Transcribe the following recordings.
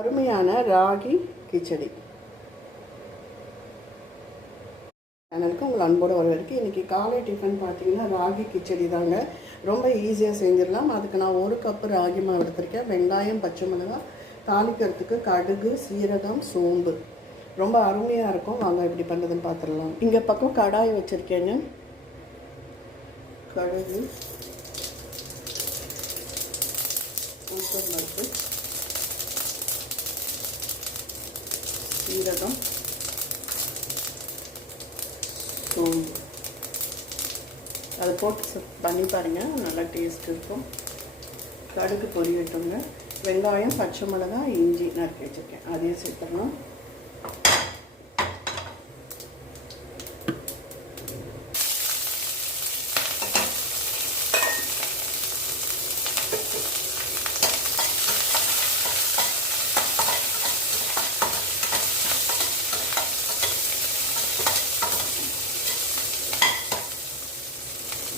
அருமையான ராகி கிச்சடி சேனலுக்கு உங்கள் அன்போடு வரவேற்கு. இன்றைக்கி காலை டிஃபன் பார்த்தீங்கன்னா ராகி கிச்சடி தாங்க. ரொம்ப ஈஸியாக செஞ்சிடலாம். அதுக்கு நான் 1 கப்பு ராகி மாவு எடுத்திருக்கேன். வெங்காயம், பச்சை மிளகாய், தாளிக்கிறதுக்கு கடுகு, சீரகம், சோம்பு. ரொம்ப அருமையாக இருக்கும். வாங்க எப்படி பண்ணுறதுன்னு பார்த்துடலாம். இங்கே பக்கம் கடாய் வச்சுருக்கேங்க. கடுகு, உளுத்தம்பருப்பு, சீரகம், சோம்பு அதை போட்டு பண்ணி பாருங்கள், நல்லா டேஸ்ட் இருக்கும். கடுகு பொரியட்டுங்க. வெங்காயம், பச்சை மிளகாய், இஞ்சி நறுக்கி வச்சுருக்கேன், அதையும் சேர்த்துடணும்.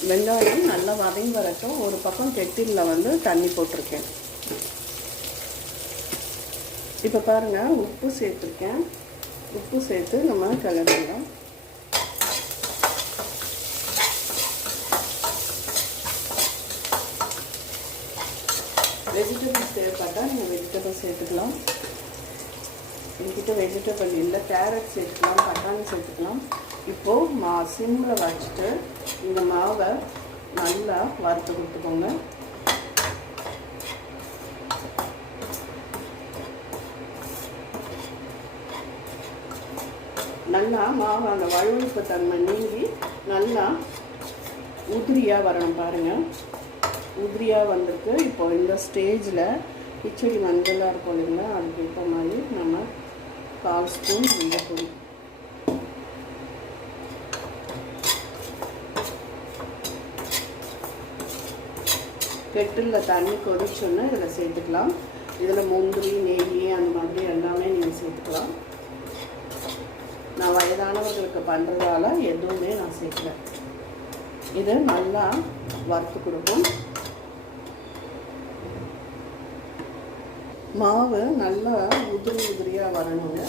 வெங்காயம் நல்லா வதங்கி வரட்டும். ஒரு பக்கம் கெட்டிலில் தண்ணி போட்டிருக்கேன். இப்போ பாருங்கள், உப்பு சேர்த்துருக்கேன். உப்பு சேர்த்து நம்ம கிளறிடலாம். வெஜிடபிள்ஸ் தேவைப்பட்டால் நீங்கள் வெஜிடபிள்ஸ் சேர்த்துக்கலாம். என்கிட்ட வெஜிடபிள் இல்லை, கேரட் சேர்த்துக்கலாம், பட்டாணி சேர்த்துக்கலாம். இப்போது சிம்மில் வச்சுட்டு இந்த மாவை நல்லா வறுத்து கொடுத்துக்கோங்க. நல்லா மாவு அந்த வழுவழுப்பு தன்மை நீங்கி நல்லா உதிரியாக வரணும். பாருங்கள், உதிரியாக வந்துருக்கு. இப்போ இந்த ஸ்டேஜில் கிச்சடி மஞ்சளாக இருக்கும் இல்லைங்களா, அதுக்கு இப்போ மாதிரி நம்ம 1/4 ஸ்பூன் மஞ்சள். கெட்டில் தண்ணி கொதிச்சோன்னா இதில் சேர்த்துக்கலாம். இதில் முந்திரி, நெய் அந்த மாதிரி எல்லாமே நீங்கள் சேர்த்துக்கலாம். நான் வயதானவர்களுக்கு பண்ணுறதால எதுவுமே நான் சேர்க்கல. இது நல்லா வறுத்து கொடுப்போம். மாவு நல்லா உதிரியாக வரணுங்க.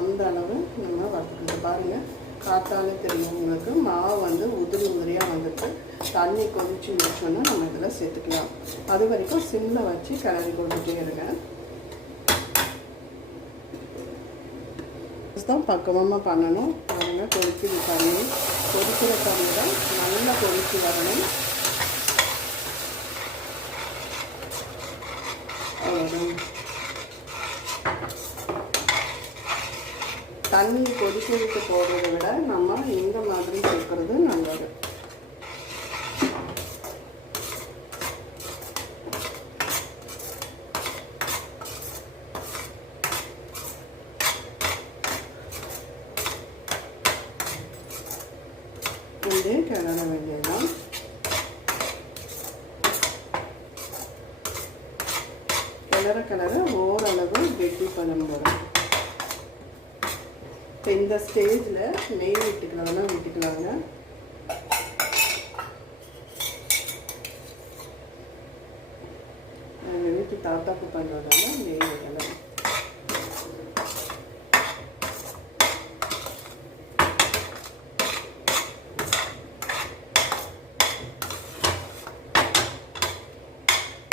அந்த அளவு நம்ம வறுத்துக்கணும். பாருங்கள், பார்த்தாலே தெரியும் உங்களுக்கு, மாவு உதிரியாக வந்துட்டு தண்ணி கொதிச்சு முடிச்சோன்னா நம்ம இதில் சேர்த்துக்கலாம். அது வரைக்கும் சிம்மில் வச்சு கிளறி கொண்டுட்டே இருங்க. தான் பக்குவமாக பண்ணணும். பாருங்கள், கொதிக்குது தண்ணி. கொதிக்கிற தண்ணி தான் நல்லா கொதிச்சு வரணும். அவ்வளோதான். தண்ணி கொதிக்கிறதுக்கு போடுறதை விட நம்ம இந்த மாதிரி சேர்க்கறது நல்லது. இதே கிளற வேண்டியதுதான். கிளற ஓரளவு கெட்டி பதம் வரும். இப்போ இந்த ஸ்டேஜில் நெய் விட்டுக்கலாங்க. நாங்கள் வீட்டு தாத்தாக்கு பண்ணுறதால நெய் விடலாம்.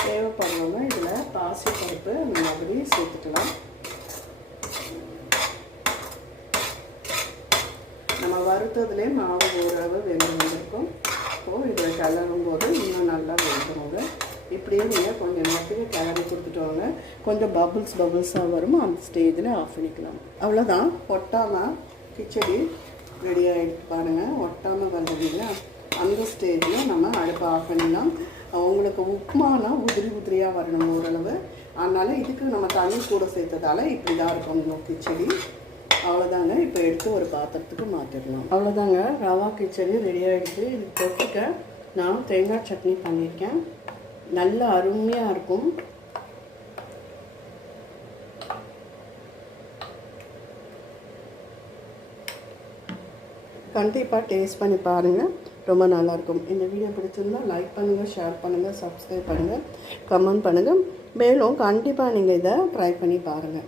தேவைப்படுறவங்க இதில் பாசிப்பருப்பு அந்த மாதிரி சேர்த்துக்கலாம். நம்ம வறுத்ததுலேயே மாவு ஓரளவு வெந்து வந்திருக்கும். இப்போது இதில் கிளறும் போது இன்னும் நல்லா வெந்துடுங்க. இப்படியே நீங்கள் கொஞ்சம் நேரத்துக்கு கிளறி கொடுத்துட்டோங்க. கொஞ்சம் பபுள்ஸாக வரும். அந்த ஸ்டேஜில் ஆஃப் பண்ணிக்கலாம். அவ்வளோதான். ஒட்டாமல் கிச்சடி ரெடி ஆகிட்டு பாருங்கள். ஒட்டாமல் வந்துடுங்க. அந்த ஸ்டேஜில் நம்ம அடுப்பை ஆஃப் பண்ணிடலாம். உங்களுக்கு உப்புமானா உதிரியாக வரணும் ஓரளவு. அதனால் இதுக்கு நம்ம தண்ணி கூட சேர்த்ததால் இப்படி தான் இருக்கும் கிச்சடி. அவ்வளோதாங்க. இப்போ எடுத்து ஒரு பாத்திரத்துக்கு மாற்றிடலாம். அவ்வளோதாங்க, ரவா கிச்சடி ரெடி ஆகிடுச்சு. இது தொட்டுக்க நான் தேங்காய் சட்னி பண்ணியிருக்கேன். நல்லா அருமையாக இருக்கும். கண்டிப்பாக டேஸ்ட் பண்ணி பாருங்கள். ரொம்ப நல்லாயிருக்கும். இந்த வீடியோ பிடிச்சிருந்தால் லைக் பண்ணுங்கள், ஷேர் பண்ணுங்கள், சப்ஸ்கிரைப் பண்ணுங்கள், கமெண்ட் பண்ணுங்கள். மேலும் கண்டிப்பாக நீங்கள் இதை ட்ரை பண்ணி பாருங்கள்.